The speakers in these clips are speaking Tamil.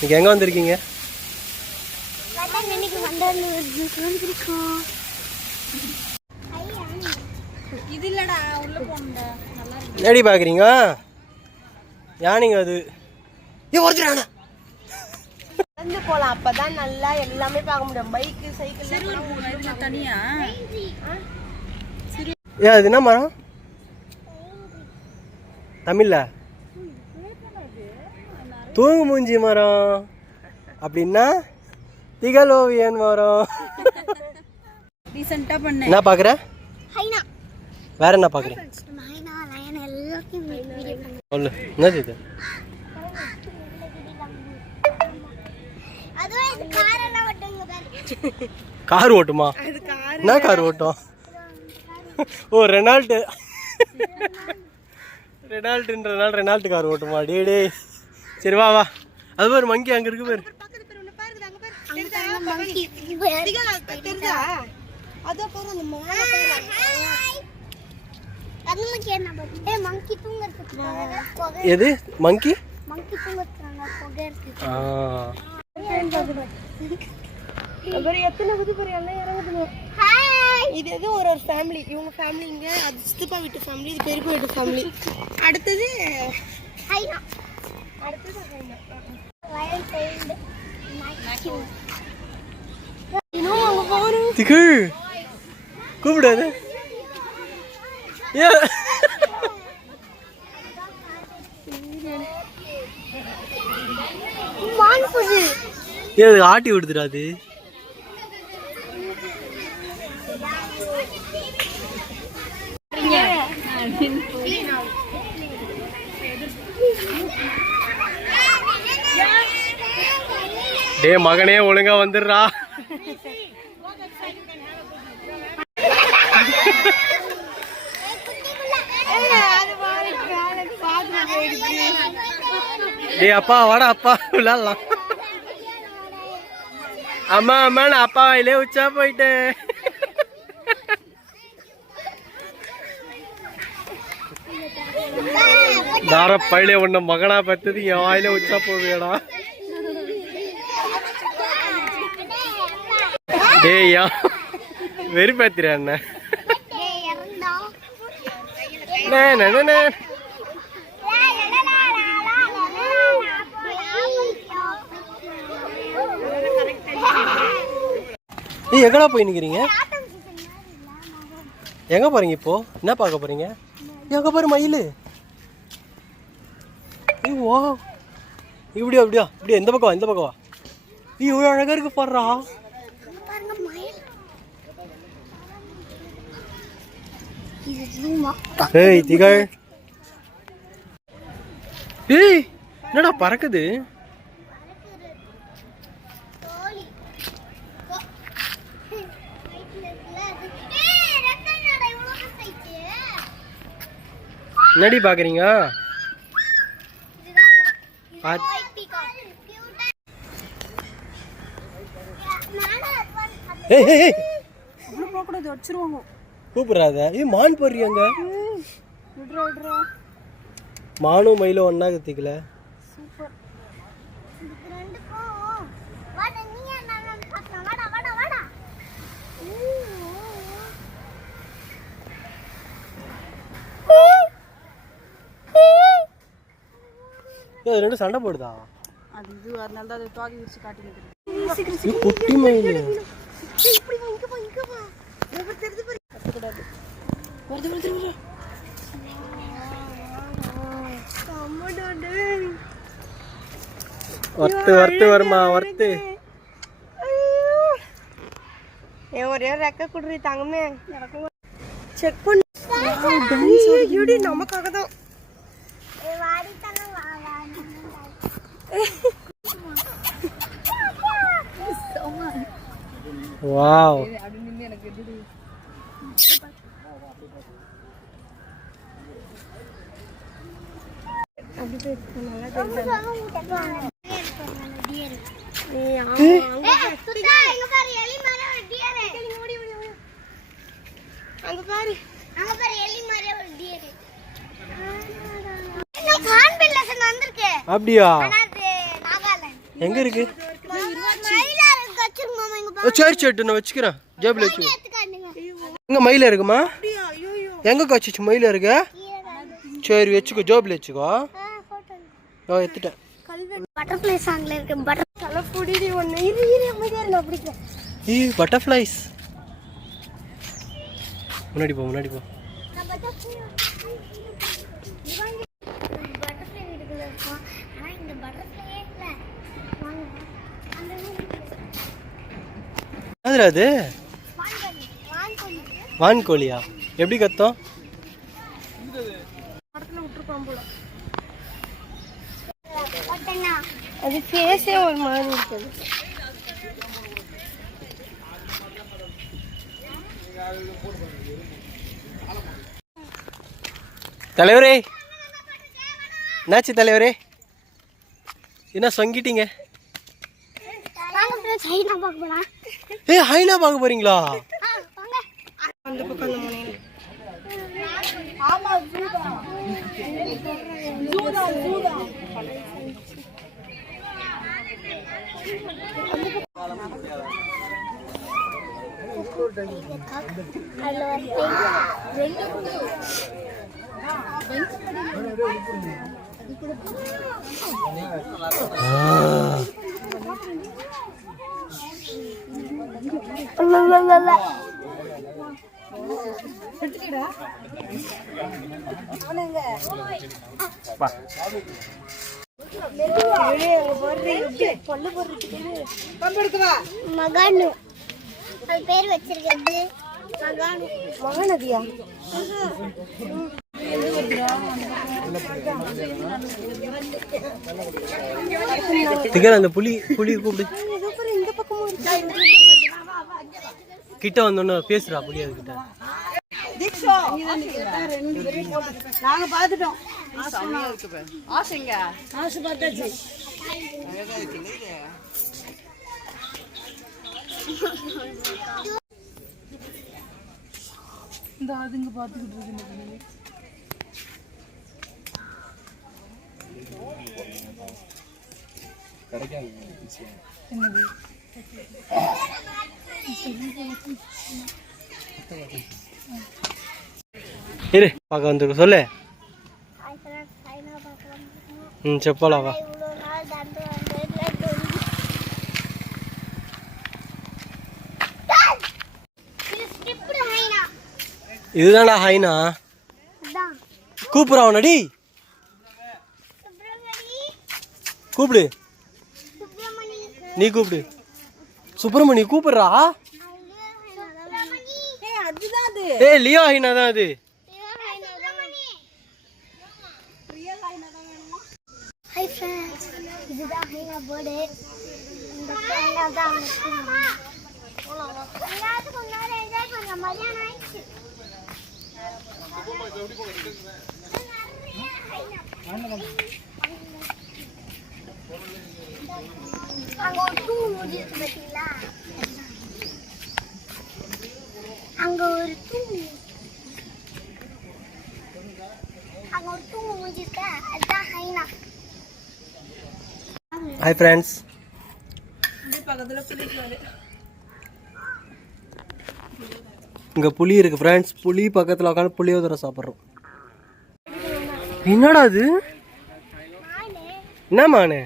நீங்க எங்க வந்திருக்கீங்க? என்னடி பாக்குறீங்க? யானைங்க அது நடந்து போலாம், அப்பதான் நல்லா எல்லாமே பார்க்க முடியும். பைக் சைக்கிள் தனியா. ஏன் அது என்ன மரம் தமிழ்ல? தூங்கு மூஞ்சி மரம் அப்படின்னா திகழோவியன் மரம். என்ன பாக்குற? வேற என்ன பாக்குறேன்? சொல்லு, என்னது இது? கார் ஓட்டுமா? என்ன கார் ஓட்டும்? ஓ ரெனால்டு. ரெனால்டுன்றதுனால ரெனால்டு கார் ஓட்டுமா? டே டே சரி வா வா. அது ஒரு மங்கி அங்க இருக்கு பாரு. எது மங்கி? இது எது ஒரு ஃபேமிலி. இவங்க ஃபேமிலி இங்க, அது சித்தப்பா வீட்டு ஃபேமிலி, இது பெரியப்பா வீட்டு ஃபேமிலி. அடுத்தது கூப்பிடாது. ஆட்டி விடுதுடாது. டே மகனே ஒழுங்கா வந்துடுறா. டே அப்பா வாடா அப்பா விளையாடலாம். அம்மா அம்மா நான் அப்பா வாயிலே உச்சா போயிட்டேன். தார பையிலே ஒண்ணு மகனா பத்தது என் வாயில உச்சா போவேடா. டேயா வெறுப்பேத்துற என்ன? எங்கடா போய் நிக்கிறீங்க? எங்க போறீங்க இப்போ? என்ன பார்க்க போறீங்க? எங்க பாரு மயிலு. வா இப்படியா இப்படியா இப்படியா இந்த பக்கம் இந்த பக்கம் வா. இவ்வளவு அழகா இருக்கு பாருடா. ஏய் திகழ். ஏய் என்னடா பறக்குது? என்னடி பாக்குறீங்க? கூப்பிடாத. மான் போடுறியாங்க? மானும் மயிலும் ஒன்னா கத்திக்கல. ரெண்டு சண்டை போடுதா? அது இது அதனால தான் அது தாகி விரிச்சு காட்டினது. குட்டி மயில். ஒர்த்து வருமா ஒர்த்து. ஒரே ரெக்க குடுறி தாங்கமே. செக் பண்ணு. நமக்காக தான். வாவ் அங்க பாரு எலி மரம். அப்படியா? எங்க இருக்கு? சரி சரி நான் வச்சுக்கிறேன், ஜேபில் வச்சு. எங்க மயில இருக்குமா? எங்க காய்ச்சிச்சு மயில இருக்கு? சரி வச்சுக்கோ, ஜோபில் வச்சுக்கோ. ஓ எடுத்துட்டேன். பட்டர்ஃப்ளைஸ் முன்னாடி போ, முன்னாடி போ. அது வான்கோழியா? எப்படி கத்தோம்? அது ஃபேஸே ஒரு மாதிரி இருக்குது. தலைவரே, என்னாச்சு தலைவரே? என்ன சொங்கிட்டீங்க? ஏய் ஹைனா பார்க்க போறீங்களா? அந்த பக்கம் அந்த முனையில. ஆமா ஜூதா ஜூதா. மகானு அது பேர் வச்சிருக்கிறது. மகாநதியா? அந்த புலி கூப்பிடு. இந்த பக்கமும் கிட்ட வந்தோன்னு பேசுறா புலி. அதுகிட்ட நாங்க பாத்துட்டோம். இந்த அதுங்க பாத்துக்கிட்டு இருக்கு. என்னது இரு பார்க்க வந்துருக்கு, சொல்லு. చెప్పాలవా? இதுதான்டா ஹைனா. கூப்பிடுறா அவனடி, கூப்பிடு. நீ கூப்பிடு. சுப்பிரமணி கூப்பிடுறா. ஏ லியோ ஹைனா தான் அது. Hi friends, இதுதான் ஹைனா பர்த்டே. இந்த ஹைனா தான் முக்கியமா. எல்லாரும் கொஞ்சம் என்ஜாய் பண்ண மதியானம் ஆயிடுச்சு. அங்க ஒரு தூண் முடிச்சு பார்த்தீங்களா? அங்க ஒரு தூண் முடிச்சிருக்க, அதுதான் ஹைனா. ஹாய் ஃப்ரெண்ட்ஸ், இங்கே புளி இருக்கு ஃப்ரெண்ட்ஸ். புளி பக்கத்தில் உட்காந்து புளியோதரை சாப்பிட்றோம். என்னடா அது? என்ன மானு?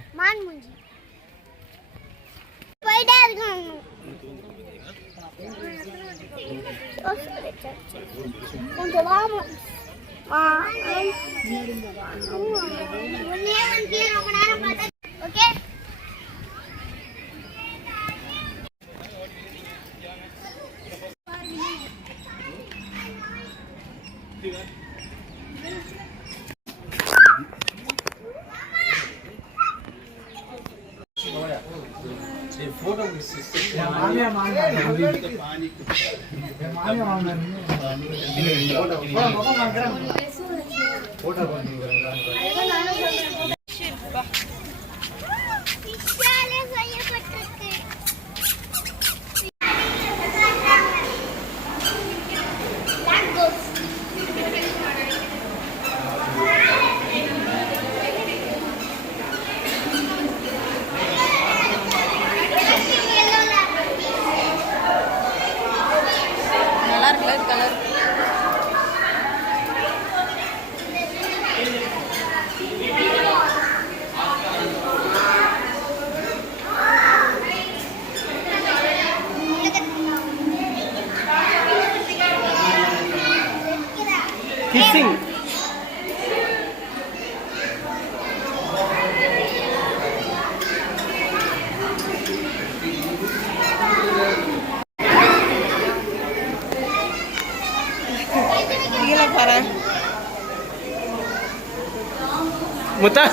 முத்தா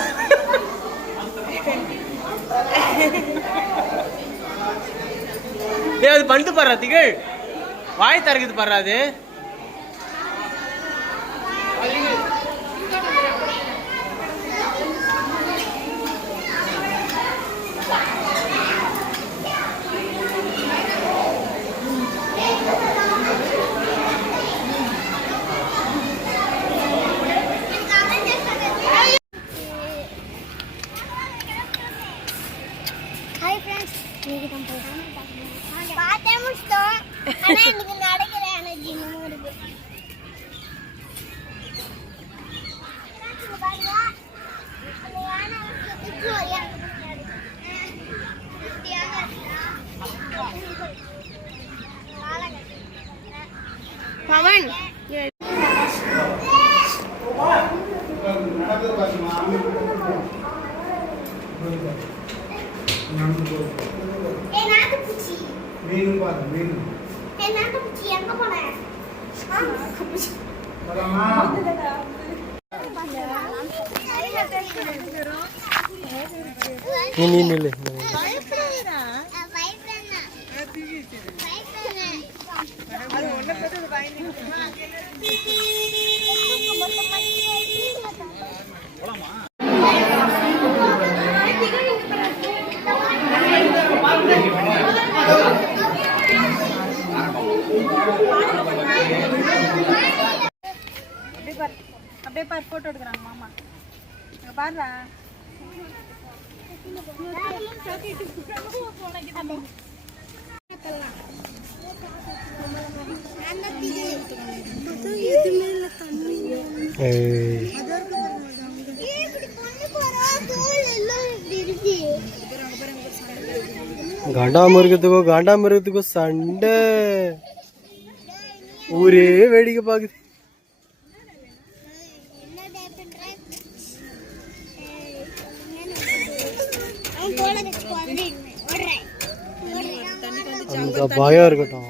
ஏ அது பண்ணிட்டு பாடுறா திகழ் வாய் திறக்குது பாடுறா அது ஹாய் ஃப்ரெண்ட்ஸ் இன்னைக்கு நம்ம போறோம் பார்த்தே முடிச்சிட்டோம் ஆனா இன்னைக்கு நடக்கிற எனர்ஜி இன்னும் இருக்கு பாருங்க அந்த யானை இப்போ பவன் நில்லு அப்படியே பாரு போட்டோ எடுக்கிறாங்க மாமா பாருடா காண்டாமிருகத்துக்கோ சண்டை ஊரே வேடிக்கை பாக்குது அங்க பயம் இருக்கட்டும்